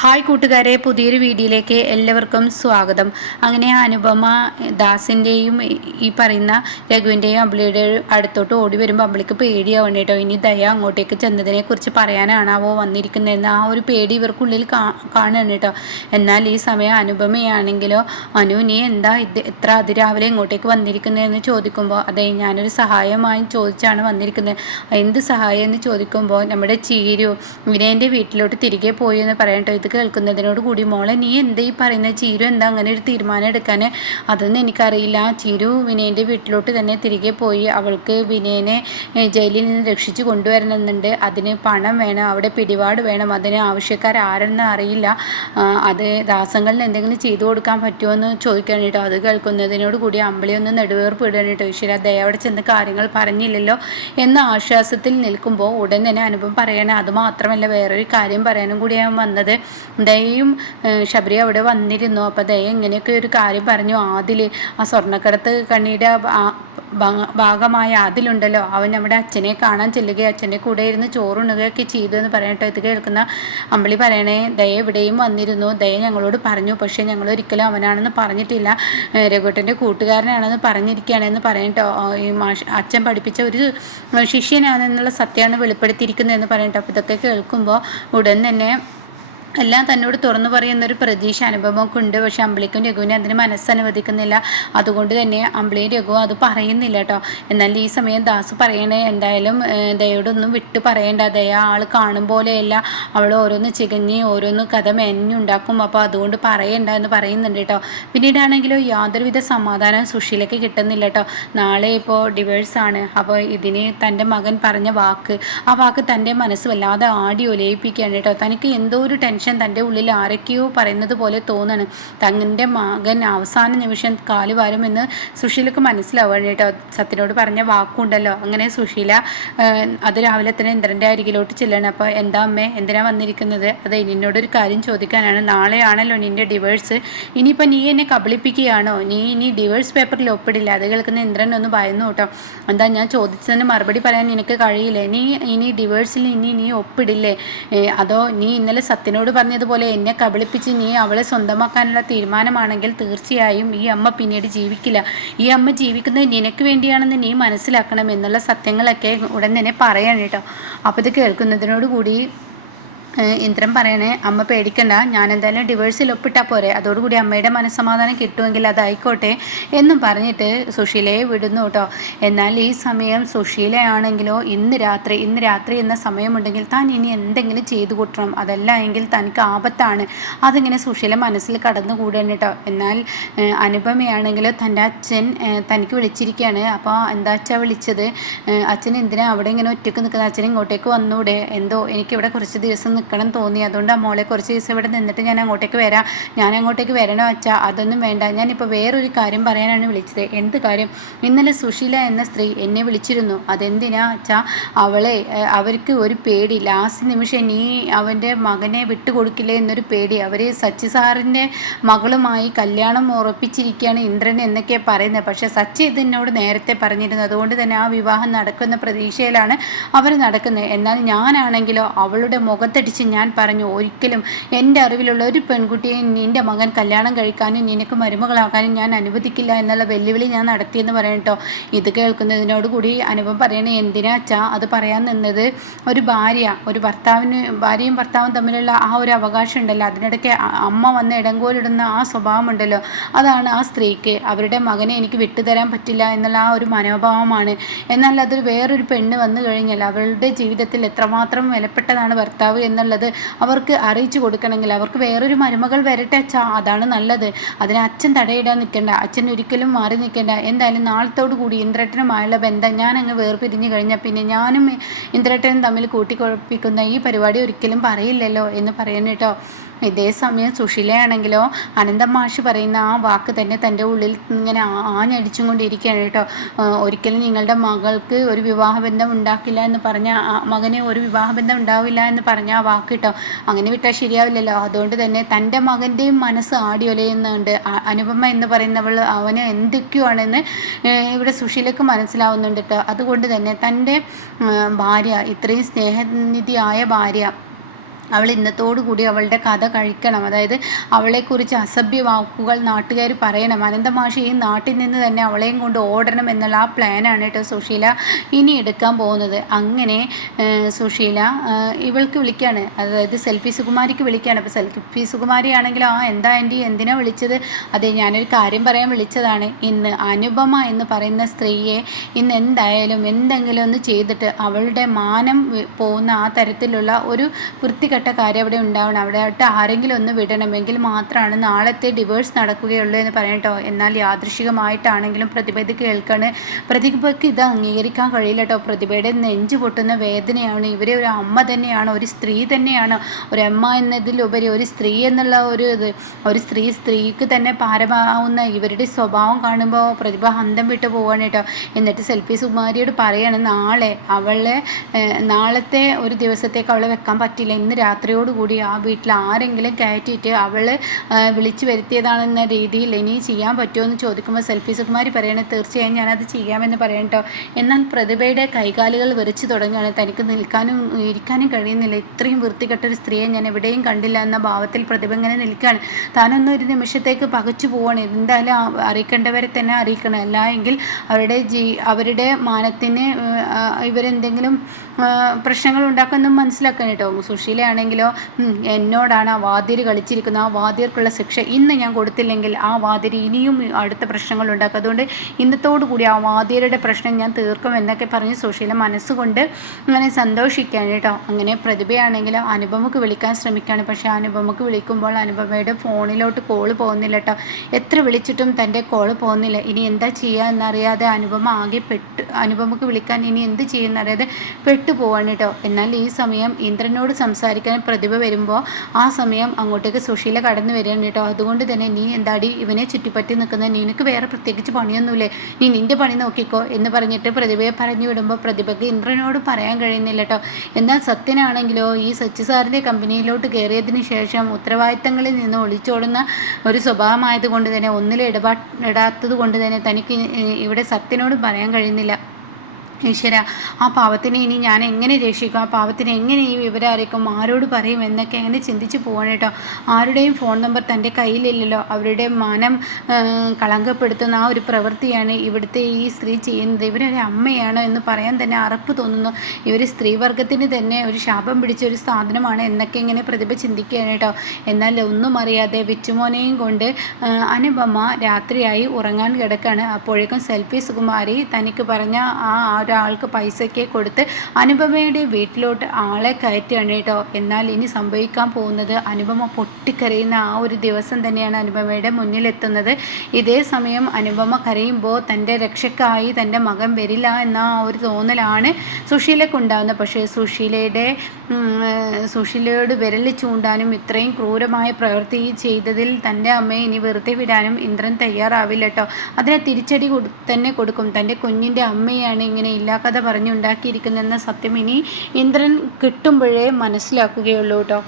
Hi കൂട്ടുകാരെ, പുതിയൊരു വീഡിയോയിലേക്ക് എല്ലാവർക്കും സ്വാഗതം. അങ്ങനെ അനുപമ ദാസിൻ്റെയും ഈ പറയുന്ന രഘുവിൻ്റെയും അമ്പിളിയുടെയും അടുത്തോട്ട് ഓടി വരുമ്പോൾ അമ്പിളിക്ക് പേടിയാവണം കേട്ടോ. ഇനി ദയ അങ്ങോട്ടേക്ക് ചെന്നതിനെ കുറിച്ച് പറയാനാണാവോ വന്നിരിക്കുന്നതെന്ന് ആ ഒരു പേടി ഇവർക്കുള്ളിൽ കാണുകയാണ് കേട്ടോ. എന്നാൽ ഈ സമയം അനുപമയാണെങ്കിലോ, അനു നീ എന്താ ഇത്ര അതിരാവിലെ ഇങ്ങോട്ടേക്ക് വന്നിരിക്കുന്നതെന്ന് ചോദിക്കുമ്പോൾ, അതെ ഞാനൊരു സഹായമായി ചോദിച്ചാണ് വന്നിരിക്കുന്നത്. എന്ത് സഹായം എന്ന് ചോദിക്കുമ്പോൾ, നമ്മുടെ ചീരു വിനയൻ്റെ വീട്ടിലോട്ട് തിരികെ പോയി എന്ന് പറയട്ടോ. ഇത് കേൾക്കുന്നതിനോട് കൂടി മോളെ നീ എന്താ ഈ പറയുന്നത്, ചീരു എന്താ അങ്ങനെ ഒരു തീരുമാനം എടുക്കാൻ? അതൊന്നും എനിക്കറിയില്ല. ചീരു വിനയൻ്റെ വീട്ടിലോട്ട് തന്നെ തിരികെ പോയി. അവൾക്ക് വിനയനെ ജയിലിൽ നിന്ന് രക്ഷിച്ചു കൊണ്ടുവരണമെന്നുണ്ട്. അതിന് പണം വേണം, അവിടെ പിടിപാട് വേണം, അതിന് ആവശ്യക്കാരാരെന്ന് അറിയില്ല. അത് ദാസങ്ങളിൽ എന്തെങ്കിലും ചെയ്തു കൊടുക്കാൻ പറ്റുമോ എന്ന് ചോദിക്കാൻ കേട്ടോ. അത് കേൾക്കുന്നതിനോട് കൂടി അമ്പിളിയൊന്ന് നെടുവേർപ്പിടുകയാണ് കേട്ടോ. ഈശ്വര, ദയ അവിടെ ചെന്ന് കാര്യങ്ങൾ പറഞ്ഞില്ലല്ലോ എന്ന ആശ്വാസത്തിൽ നിൽക്കുമ്പോൾ ഉടൻ തന്നെ അനുഭവം പറയണേ. അതുമാത്രമല്ല, വേറൊരു കാര്യം പറയാനും കൂടിയാണ് വന്നത്. ദയയും ശബരി അവിടെ വന്നിരുന്നു. അപ്പോൾ ദയ ഇങ്ങനെയൊക്കെ ഒരു കാര്യം പറഞ്ഞു. ആദിൽ, ആ സ്വർണ്ണക്കടത്ത് കണ്ണിയുടെ ഭാഗമായ ആദിലുണ്ടല്ലോ, അവൻ നമ്മുടെ അച്ഛനെ കാണാൻ ചെല്ലുകയും അച്ഛൻ്റെ കൂടെ ഇരുന്ന് ചോറുണ്ണുകയൊക്കെ ചെയ്തു എന്ന് പറയട്ടോ. ഇത് കേൾക്കുന്ന അമ്പിളി പറയണേ, ദയ ഇവിടെയും വന്നിരുന്നു, ദയ ഞങ്ങളോട് പറഞ്ഞു, പക്ഷേ ഞങ്ങൾ ഒരിക്കലും അവനാണെന്ന് പറഞ്ഞിട്ടില്ല, രഘുട്ടൻ്റെ കൂട്ടുകാരനാണെന്ന് പറഞ്ഞിരിക്കുകയാണെന്ന് പറയട്ടോ. ഈ അച്ഛൻ പഠിപ്പിച്ച ഒരു ശിഷ്യനാണെന്നുള്ള സത്യമാണ് വെളിപ്പെടുത്തിയിരിക്കുന്നതെന്ന് പറയട്ടോ. അപ്പോൾ ഇതൊക്കെ കേൾക്കുമ്പോൾ ഉടൻ തന്നെ എല്ലാം തന്നോട് തുറന്നു പറയുന്നൊരു പ്രതീക്ഷ അനുഭവമൊക്കെ ഉണ്ട്. പക്ഷെ അമ്പിളിക്കും രഘുവിനും അതിന് മനസ്സനുവദിക്കുന്നില്ല. അതുകൊണ്ട് തന്നെ അമ്പിളിയും രഘുവും അത് പറയുന്നില്ല കേട്ടോ. എന്നാൽ ഈ സമയം ദാസ് പറയണേ, എന്തായാലും ദയോടൊന്നും വിട്ട് പറയേണ്ട, ദയ ആൾ കാണും പോലെയല്ല, അവൾ ഓരോന്ന് ചികഞ്ഞ് ഓരോന്ന് കഥ മെനഞ്ഞുണ്ടാക്കും, അപ്പോൾ അതുകൊണ്ട് പറയണ്ട എന്ന് പറയുന്നുണ്ട് കേട്ടോ. പിന്നീടാണെങ്കിലോ യാതൊരുവിധ സമാധാനം സുശീലയ്ക്ക് കിട്ടുന്നില്ല കേട്ടോ. നാളെ ഇപ്പോൾ ഡിവേഴ്സാണ്. അപ്പോൾ ഇതിന് തൻ്റെ മകൻ പറഞ്ഞ ആ വാക്ക് തൻ്റെ മനസ്സ് വല്ലാതെ ആടി ഒലയിപ്പിക്കുകയാണ് കേട്ടോ. തനിക്ക് എന്തോ ഒരു ടെൻഷൻ തൻ്റെ ഉള്ളിൽ ആരൊക്കെയോ പറയുന്നത് പോലെ തോന്നാണ്. തൻ്റെ മകൻ അവസാന നിമിഷം കാലുവാരുമെന്ന് സുശീലക്ക് മനസ്സിലാവുകയാണ് കേട്ടോ. സത്യനോട് പറഞ്ഞ വാക്കുണ്ടല്ലോ. അങ്ങനെ സുശീല അത് രാവിലെ തന്നെ ഇന്ദ്രൻ്റെ അരികിലോട്ട് ചെല്ലണം. അപ്പോൾ എന്താ അമ്മേ, എന്തിനാ വന്നിരിക്കുന്നത്? അതെ, നിന്നോടൊരു കാര്യം ചോദിക്കാനാണ്. നാളെയാണല്ലോ നിൻ്റെ ഡിവേഴ്സ്. ഇനിയിപ്പോൾ നീ എന്നെ കബളിപ്പിക്കുകയാണോ? നീ ഇനി ഡിവേഴ്സ് പേപ്പറിൽ ഒപ്പിടില്ല. അത് കേൾക്കുന്ന ഇന്ദ്രൻ ഒന്ന് ഭയന്നു കേട്ടോ. എന്താ ഞാൻ ചോദിച്ചതിന് മറുപടി പറയാൻ നിനക്ക് കഴിയില്ലേ? ഇനി ഡിവേഴ്സിൽ നീ ഒപ്പിടില്ലേ? അതോ നീ ഇന്നലെ സത്യനോട് പറഞ്ഞതുപോലെ എന്നെ കബളിപ്പിച്ച് നീ അവളെ സ്വന്തമാക്കാനുള്ള തീരുമാനമാണെങ്കിൽ തീർച്ചയായും ഈ അമ്മ പിന്നീട് ജീവിക്കില്ല. ഈ അമ്മ ജീവിക്കുന്നത് നിനക്ക് വേണ്ടിയാണെന്ന് നീ മനസ്സിലാക്കണം എന്നുള്ള സത്യങ്ങളൊക്കെ ഉടൻ തന്നെ പറയാൻ കേട്ടോ. അപ്പോൾ ഇത് കേൾക്കുന്നതിനോട് കൂടി ഇന്ദ്രൻ പറയണേ, അമ്മ പേടിക്കണ്ട, ഞാൻ എന്തായാലും ഡിവേഴ്സിൽ ഒപ്പിട്ടാൽ പോരെ, അതോടുകൂടി അമ്മയുടെ മനസ്സമാധാനം കിട്ടുമെങ്കിൽ അതായിക്കോട്ടെ എന്നും പറഞ്ഞിട്ട് സുശീലയെ വിടുന്നു കേട്ടോ. എന്നാൽ ഈ സമയം സുശീലയാണെങ്കിലോ ഇന്ന് രാത്രി എന്ന സമയമുണ്ടെങ്കിൽ താൻ ഇനി എന്തെങ്കിലും ചെയ്തു കൂട്ടണം, അതല്ല എങ്കിൽ തനിക്ക് ആപത്താണ്. അതിങ്ങനെ സുശീല മനസ്സിൽ കടന്നുകൂടാണ് കേട്ടോ. എന്നാൽ അനുപമയാണെങ്കിലോ തൻ്റെ അച്ഛൻ തനിക്ക് വിളിച്ചിരിക്കുകയാണ്. അപ്പോൾ എന്താ അച്ഛാ വിളിച്ചത്? അച്ഛൻ എന്തിനാ അവിടെ ഇങ്ങനെ ഒറ്റയ്ക്ക് നിൽക്കുന്നത്? അച്ഛൻ ഇങ്ങോട്ടേക്ക് വന്നൂടെ? എന്തോ എനിക്കിവിടെ കുറച്ച് ദിവസം നിൽക്കണം തോന്നി, അതുകൊണ്ട് മോളെ കുറച്ച് ദിവസം ഇവിടെ നിന്നിട്ട് ഞാൻ അങ്ങോട്ടേക്ക് വരണോ അച്ഛാ? അതൊന്നും വേണ്ട, ഞാനിപ്പോൾ വേറൊരു കാര്യം പറയാനാണ് വിളിച്ചത്. എന്ത് കാര്യം? ഇന്നലെ സുശീല എന്ന സ്ത്രീ എന്നെ വിളിച്ചിരുന്നു. അതെന്തിനാ അച്ഛാ? അവർക്ക് ഒരു പേടി, ലാസ്റ്റ് നിമിഷം നീ അവൻ്റെ മകനെ വിട്ടുകൊടുക്കില്ലേ എന്നൊരു പേടി. അവർ സച്ചി സാറിൻ്റെ മകളുമായി കല്യാണം ഉറപ്പിച്ചിരിക്കുകയാണ് ഇന്ദ്രൻ എന്നൊക്കെയാണ് പറയുന്നത്. പക്ഷേ സച്ചി ഇതിനോട് നേരത്തെ പറഞ്ഞിരുന്നു. അതുകൊണ്ട് തന്നെ ആ വിവാഹം നടക്കുന്ന പ്രതീക്ഷയിലാണ് അവർ നടക്കുന്നത്. എന്നാൽ ഞാനാണെങ്കിലോ അവളുടെ മുഖത്തടിച്ച് ഞാൻ പറഞ്ഞു, ഒരിക്കലും എൻ്റെ അറിവിലുള്ള ഒരു പെൺകുട്ടിയെ നിൻ്റെ മകൻ കല്യാണം കഴിക്കാനും നിനക്ക് മരുമകളാക്കാനും ഞാൻ അനുവദിക്കില്ല എന്നുള്ള വെല്ലുവിളി ഞാൻ നടത്തിയെന്ന് പറയട്ടോ. ഇത് കേൾക്കുന്നതിനോട് കൂടി അനുഭവം പറയണേ, എന്തിനാ അച്ഛാ അത് പറയാൻ നിന്നത്? ഭാര്യയും ഭർത്താവും തമ്മിലുള്ള ആ ഒരു അവകാശം ഉണ്ടല്ലോ, അതിനിടയ്ക്ക് അമ്മ വന്ന് ഇടങ്കോലിടുന്ന ആ സ്വഭാവം ഉണ്ടല്ലോ, അതാണ് ആ സ്ത്രീക്ക്. അവരുടെ മകനെ എനിക്ക് വിട്ടുതരാൻ പറ്റില്ല എന്നുള്ള ആ ഒരു മനോഭാവമാണ്. എന്നാൽ അത് വേറൊരു പെണ്ണ് വന്നു കഴിഞ്ഞാൽ അവളുടെ ജീവിതത്തിൽ എത്രമാത്രം വിലപ്പെട്ടതാണ് ഭർത്താവ് എന്നുള്ളത് അവർക്ക് അറിയിച്ചു കൊടുക്കണമെങ്കിൽ അവർക്ക് വേറൊരു മരുമകൾ വരട്ടെ അച്ഛാ, അതാണ് നല്ലത്. അതിന് അച്ഛൻ തടയിടാൻ നിൽക്കേണ്ട, അച്ഛൻ ഒരിക്കലും മാറി നിൽക്കേണ്ട. എന്തായാലും നാളത്തോടു കൂടി ഇന്ദ്രേട്ടനുമായുള്ള ബന്ധം ഞാൻ അങ്ങ് വേർപിരിഞ്ഞു കഴിഞ്ഞാൽ പിന്നെ ഞാനും ഇന്ദ്രേട്ടനും തമ്മിൽ കൂട്ടിക്കുഴപ്പിക്കുന്ന ഈ പരിപാടി ഒരിക്കലും പറയില്ലല്ലോ എന്ന് പറയുന്നു കേട്ടോ. ഇതേ സമയം സുശീലയാണെങ്കിലോ അനന്തം മാഷ് പറയുന്ന ആ വാക്ക് തന്നെ തൻ്റെ ഉള്ളിൽ ഇങ്ങനെ ആഞ്ഞടിച്ചും കൊണ്ടിരിക്കുകയാണ് കേട്ടോ. ഒരിക്കലും നിങ്ങളുടെ മകൾക്ക് ഒരു വിവാഹബന്ധം ഉണ്ടാക്കില്ല എന്ന് പറഞ്ഞ മകന് ഒരു വിവാഹബന്ധം ഉണ്ടാവില്ല എന്ന് പറഞ്ഞ ആ വാക്ക് കേട്ടോ. അങ്ങനെ വിട്ടാൽ ശരിയാവില്ലല്ലോ. അതുകൊണ്ട് തന്നെ തൻ്റെ മകൻ്റെയും മനസ്സ് ആടി ഒലയുന്നുണ്ട്. അനുപമ എന്ന് പറയുന്നവൾ അവന് എന്തൊക്കെയാണെന്ന് ഇവിടെ സുശീലക്ക് മനസ്സിലാവുന്നുണ്ട് കേട്ടോ. അതുകൊണ്ട് തന്നെ തൻ്റെ ഭാര്യ, ഇത്രയും സ്നേഹനിധിയായ ഭാര്യ അവൾ ഇന്നത്തോടു കൂടി അവളുടെ കഥ കഴിക്കണം. അതായത് അവളെക്കുറിച്ച് അസഭ്യ വാക്കുകൾ നാട്ടുകാർ പറയണം. അനന്തമാഷി ഈ നാട്ടിൽ നിന്ന് തന്നെ അവളെയും കൊണ്ട് ഓടണം എന്നുള്ള ആ പ്ലാനാണ് കേട്ടോ സുശീല ഇനി എടുക്കാൻ പോകുന്നത്. അങ്ങനെ സുശീല ഇവൾക്ക് വിളിക്കുകയാണ്, അതായത് സെൽഫി സുകുമാരിക്ക് വിളിക്കുകയാണ്. അപ്പോൾ സെൽഫി സുകുമാരി ആണെങ്കിലും എന്താ ആൻറ്റി എന്തിനാ വിളിച്ചത്? അതെ, ഞാനൊരു കാര്യം പറയാൻ വിളിച്ചതാണ്. ഇന്ന് അനുപമ എന്ന് പറയുന്ന സ്ത്രീയെ ഇന്ന് എന്തായാലും എന്തെങ്കിലും ഒന്ന് ചെയ്തിട്ട് അവളുടെ മാനം പോകുന്ന ആ തരത്തിലുള്ള ഒരു വൃത്തികെട്ട കാര്യം അവിടെ ഉണ്ടാവണം. അവിടെ ആയിട്ട് ആരെങ്കിലും ഒന്ന് വിടണമെങ്കിൽ മാത്രമാണ് നാളത്തെ ഡിവേഴ്സ് നടക്കുകയുള്ളൂ എന്ന് പറയട്ടോ. എന്നാൽ യാദൃശികമായിട്ടാണെങ്കിലും പ്രതിഭ ഇത് കേൾക്കാണ്. പ്രതിഭയ്ക്ക് ഇത് അംഗീകരിക്കാൻ കഴിയില്ല കേട്ടോ. പ്രതിഭയുടെ നെഞ്ചു പൊട്ടുന്ന വേദനയാണ്. ഇവരെ ഒരു അമ്മ തന്നെയാണ്, ഒരു സ്ത്രീ തന്നെയാണ്. ഒരു അമ്മ എന്നതിലുപരി ഒരു സ്ത്രീ എന്നുള്ള ഒരു സ്ത്രീക്ക് തന്നെ ഭാരമാവുന്ന ഇവരുടെ സ്വഭാവം കാണുമ്പോൾ പ്രതിഭ അന്തം വിട്ട് പോവാണ് കേട്ടോ. എന്നിട്ട് സെൽഫി സുകുമാരിയോട് പറയാണ്, നാളത്തെ ഒരു ദിവസത്തേക്ക് അവളെ വെക്കാൻ പറ്റില്ല. ഇന്ന് രാത്രിയോടുകൂടി ആ വീട്ടിൽ ആരെങ്കിലും കയറ്റിയിട്ട് അവൾ വിളിച്ചു വരുത്തിയതാണെന്ന രീതിയിൽ ഇനി ചെയ്യാൻ പറ്റുമോ എന്ന് ചോദിക്കുമ്പോൾ സെൽഫി സുകുമാരി പറയണേ, തീർച്ചയായും ഞാനത് ചെയ്യാമെന്ന് പറയണം കേട്ടോ. എന്നാൽ പ്രതിഭയുടെ കൈകാലുകൾ വിറച്ചു തുടങ്ങുകയാണ്. തനിക്ക് നിൽക്കാനും ഇരിക്കാനും കഴിയുന്നില്ല. ഇത്രയും വൃത്തികെട്ടൊരു സ്ത്രീയെ ഞാൻ എവിടെയും കണ്ടില്ല എന്ന ഭാവത്തിൽ പ്രതിഭ ഇങ്ങനെ നിൽക്കുകയാണ്. താനൊന്നും ഒരു നിമിഷത്തേക്ക് പകച്ചു പോവാണ്. എന്തായാലും അറിയിക്കേണ്ടവരെ തന്നെ അറിയിക്കണം. അല്ല എങ്കിൽ അവരുടെ മാനത്തിന് ഇവരെന്തെങ്കിലും പ്രശ്നങ്ങൾ ഉണ്ടാക്കുമെന്നും മനസ്സിലാക്കാൻ കേട്ടോ. സുശീലയാണെങ്കിലോ എന്നോടാണ് ആ വാതിര് കളിച്ചിരിക്കുന്നത്, ആ വാതിർക്കുള്ള ശിക്ഷ ഇന്ന് ഞാൻ കൊടുത്തില്ലെങ്കിൽ ആ വാതിര് ഇനിയും അടുത്ത പ്രശ്നങ്ങൾ ഉണ്ടാക്കും. അതുകൊണ്ട് ഇന്നത്തോടു കൂടി ആ വാതിരുടെ പ്രശ്നം ഞാൻ തീർക്കും എന്നൊക്കെ പറഞ്ഞ് സുശീല മനസ്സുകൊണ്ട് അങ്ങനെ സന്തോഷിക്കുകയാണ് കേട്ടോ. അങ്ങനെ പ്രതിഭയാണെങ്കിലോ അനുപമക്ക് വിളിക്കാൻ ശ്രമിക്കുകയാണ്. പക്ഷേ അനുപമക്ക് വിളിക്കുമ്പോൾ അനുപമയുടെ ഫോണിലോട്ട് കോള് പോകുന്നില്ല കേട്ടോ. എത്ര വിളിച്ചിട്ടും തൻ്റെ കോള് പോകുന്നില്ല. ഇനി എന്താ ചെയ്യുക എന്നറിയാതെ അനുപമക്ക് വിളിക്കാൻ ഇനി എന്ത് ചെയ്യുന്നറിയാതെ പെട്ടുപോവാണ് കേട്ടോ. എന്നാൽ ഈ സമയം ഇന്ദ്രനോട് സംസാരിക്കാൻ പ്രതിഭ വരുമ്പോൾ ആ സമയം അങ്ങോട്ടേക്ക് സുശീല കടന്നു വരികയാണ് കേട്ടോ. അതുകൊണ്ട് തന്നെ നീ എന്താടി ഇവനെ ചുറ്റിപ്പറ്റി നിൽക്കുന്നത്? നിനക്ക് വേറെ പ്രത്യേകിച്ച് പണിയൊന്നുമില്ലേ, നീ നിൻ്റെ പണി നോക്കിക്കോ എന്ന് പറഞ്ഞിട്ട് പ്രതിഭയെ പറഞ്ഞു വിടുമ്പോൾ പ്രതിഭയ്ക്ക് ഇന്ദ്രനോട് പറയാൻ കഴിയുന്നില്ല കേട്ടോ. എന്നാൽ സത്യനാണെങ്കിലോ ഈ സച്ചി സാറിൻ്റെ കമ്പനിയിലോട്ട് കയറിയതിന് ശേഷം ഉത്തരവാദിത്തങ്ങളിൽ നിന്ന് ഒളിച്ചോടുന്ന ഒരു സ്വഭാവമായതുകൊണ്ട് തന്നെ ഒന്നിലും ഇടപെടാത്തത് കൊണ്ട് തന്നെ തനിക്ക് ഇവിടെ സത്യനോട് പറയാൻ കഴിയുന്നില്ല. ഈശ്വര, ആ പാവത്തിനെ ഇനി ഞാൻ എങ്ങനെ രക്ഷിക്കും? ആ പാവത്തിനെ എങ്ങനെ ഈ വിവരം അറിയിക്കും? ആരോട് പറയും എന്നൊക്കെ അങ്ങനെ ചിന്തിച്ച് പോവാണ് കേട്ടോ. ആരുടെയും ഫോൺ നമ്പർ തൻ്റെ കയ്യിലില്ലല്ലോ. അവരുടെ മാനം കളങ്കപ്പെടുത്തുന്ന ആ ഒരു പ്രവൃത്തിയാണ് ഇവിടുത്തെ ഈ സ്ത്രീ ചെയ്യുന്നത്. ഇവരൊരു അമ്മയാണോ എന്ന് പറയാൻ തന്നെ അറപ്പ് തോന്നുന്നു. ഇവർ സ്ത്രീവർഗത്തിന് തന്നെ ഒരു ശാപം പിടിച്ച ഒരു സാധനമാണ് എന്നൊക്കെ ഇങ്ങനെ പ്രതിഭ ചിന്തിക്കുകയാണ് കേട്ടോ. എന്നാൽ ഒന്നും അറിയാതെ വിച്ചുമോനെയും കൊണ്ട് അനുപമ രാത്രിയായി ഉറങ്ങാൻ കിടക്കാണ്. അപ്പോഴേക്കും സെൽഫി സുകുമാരി തനിക്ക് പറഞ്ഞ ഒരാൾക്ക് പൈസയ്ക്ക് കൊടുത്ത് അനുപമയുടെ വീട്ടിലോട്ട് ആളെ കയറ്റുകയാണ് കേട്ടോ. എന്നാൽ ഇനി സംഭവിക്കാൻ പോകുന്നത് അനുപമ പൊട്ടിക്കരയുന്ന ആ ഒരു ദിവസം തന്നെയാണ് അനുപമയുടെ മുന്നിലെത്തുന്നത്. ഇതേ സമയം അനുപമ കരയുമ്പോൾ തൻ്റെ രക്ഷക്കായി തൻ്റെ മകൻ വരില്ല എന്ന ആ ഒരു തോന്നലാണ് സുശീലക്കുണ്ടാകുന്നത്. പക്ഷേ സുശീലയോട് വിരൽ ചൂണ്ടാനും ഇത്രയും ക്രൂരമായ പ്രവൃത്തി ചെയ്തതിൽ തൻ്റെ അമ്മയെ ഇനി വെറുതെ വിടാനും ഇന്ദ്രൻ തയ്യാറാവില്ല കേട്ടോ. അതിനെ തിരിച്ചടി തന്നെ കൊടുക്കും. തൻ്റെ കുഞ്ഞിൻ്റെ അമ്മയാണ് ഇങ്ങനെ ഇല്ലാ കഥ പറഞ്ഞുണ്ടാക്കിയിരിക്കുന്നതെന്ന സത്യം ഇനി ഇന്ദ്രൻ കിട്ടുമ്പോഴേ മനസ്സിലാക്കുകയുള്ളൂ കേട്ടോ.